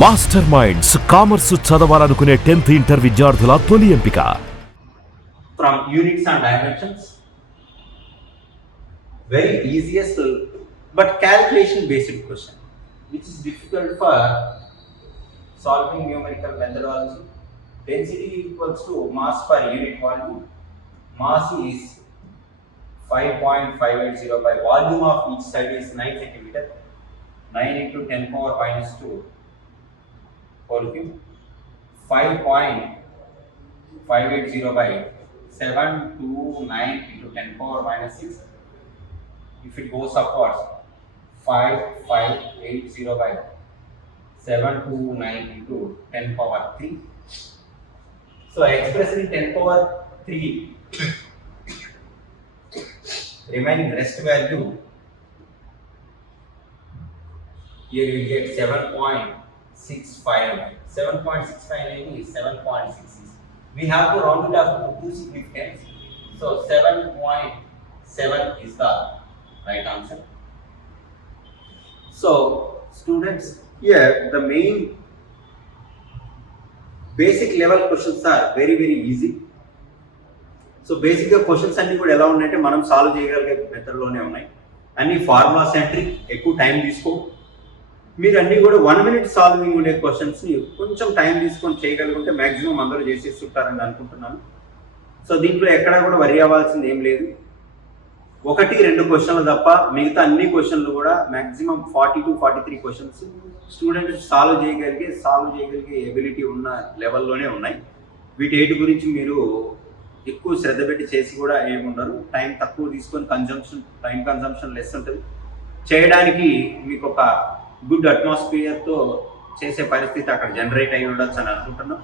Master minds commerce చదవాలనుకునే 10th inter విద్యార్థుల తొలి ఎంపిక. From units and dimensions, very easiest but calculation based question, which is difficult for solving numerical methodology. Density equals to mass per unit volume. Mass is 5.580 by volume of each side is 9 centimeter. 9 into 10 power minus 2 whole cube. 5.580 by 729 into 10 power minus 6. If it goes upwards, 5580 by 729 into 10 power 3. So I express in 10 power 3 remaining rest value. Here you get 7.65. 7.65 is 7.66. We have to round it up to two significants. So 7.7 is the right answer. So students, here the main basic level questions are very easy. So basic questions అన్ని కూడా ఎలా ఉన్నాయంటే మనం సాల్వ్ చేయగలిగే మెథడ్లోనే ఉన్నాయి. అన్ని formula centric, ఎక్కువ టైం తీసుకో. మీరు అన్ని కూడా 1 minute సాల్వింగ్ ఉండే క్వశ్చన్స్ని కొంచెం టైం తీసుకొని చేయగలుగుంటే మ్యాక్సిమం అందరూ చేసేస్తుంటారని అనుకుంటున్నాను. సో దీంట్లో ఎక్కడా కూడా వరి అవ్వాల్సింది ఏం లేదు. 1-2 క్వశ్చన్లు తప్ప మిగతా అన్ని క్వశ్చన్లు కూడా మ్యాక్సిమం 40 to 43 క్వశ్చన్స్ స్టూడెంట్స్ సాల్వ్ చేయగలిగే ఎబిలిటీ ఉన్న లెవెల్లోనే ఉన్నాయి. వీటి గురించి మీరు ఎక్కువ శ్రద్ధ పెట్టి చేసి కూడా ఏముండరు. టైం తక్కువ తీసుకొని టైం కన్జంప్షన్ లెస్ ఉంటుంది. చేయడానికి మీకు ఒక గుడ్ అట్మాస్ఫియర్తో చేసే పరిస్థితి అక్కడ జనరేట్ అయి ఉండొచ్చు అని అనుకుంటున్నాం.